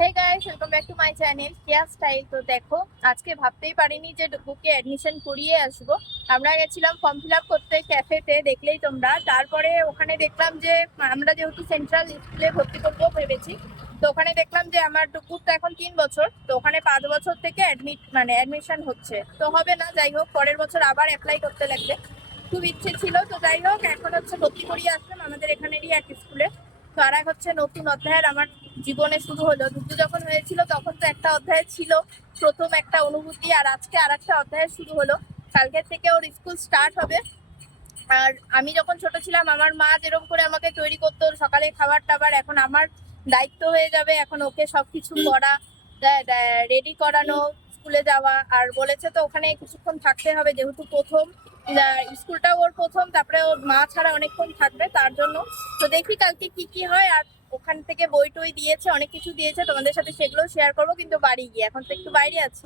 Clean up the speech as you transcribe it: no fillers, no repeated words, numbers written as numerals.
Hey guys, welcome back to my channel Keya style. তো দেখো, আজকে ভাবতেই পারিনি যে বুকে অ্যাডমিশন করিয়ে আসবো। আমরা গেছিলাম ফর্ম ফিল আপ করতে ক্যাফেতে, দেখলেই তোমরা। তারপরে ওখানে দেখলাম যে আমরা যেহেতু সেন্ট্রাল স্কুলে ভর্তি করবো ভেবেছি, তো ওখানে দেখলাম যে আমার টুকুর তো এখন 3 বছর, তো ওখানে 5 বছর থেকে অ্যাডমিশন হচ্ছে। তো হবে না, যাই হোক পরের বছর আবার অ্যাপ্লাই করতে লাগবে। খুব ইচ্ছে ছিল, তো যাই হোক এখন হচ্ছে ভর্তি করিয়ে আসলাম আমাদের এখানেরই এক স্কুলে। তো আর এক হচ্ছে নতুন অধ্যায়ের আমার জীবনে শুরু হলো। দুটো যখন হয়েছিল তখন তো একটা অধ্যায় ছিল, প্রথম একটা অনুভূতি, আর আজকে আর একটা অধ্যায় শুরু হলো। কালকের থেকে ওর স্কুল স্টার্ট হবে। আর আমি যখন ছোট ছিলাম, আমার মা যেরকম করে আমাকে তৈরি করতো সকালে খাবার টাবার, এখন আমার দায়িত্ব হয়ে যাবে এখন ওকে সবকিছু করা, রেডি করানো, স্কুলে যাওয়া। আর বলেছে তো ওখানে কিছুক্ষণ থাকতে হবে, যেহেতু প্রথম স্কুলটা ওর প্রথম, তারপরে ওর মা ছাড়া অনেকক্ষণ থাকবে তার জন্য। তো দেখি কালকে কি কি হয়। আর ওখান থেকে বই টই দিয়েছে, অনেক কিছু দিয়েছে, তোমাদের সাথে সেগুলো শেয়ার করবো কিন্তু বাড়ি গিয়ে। এখন তো একটু বাইরে আছি।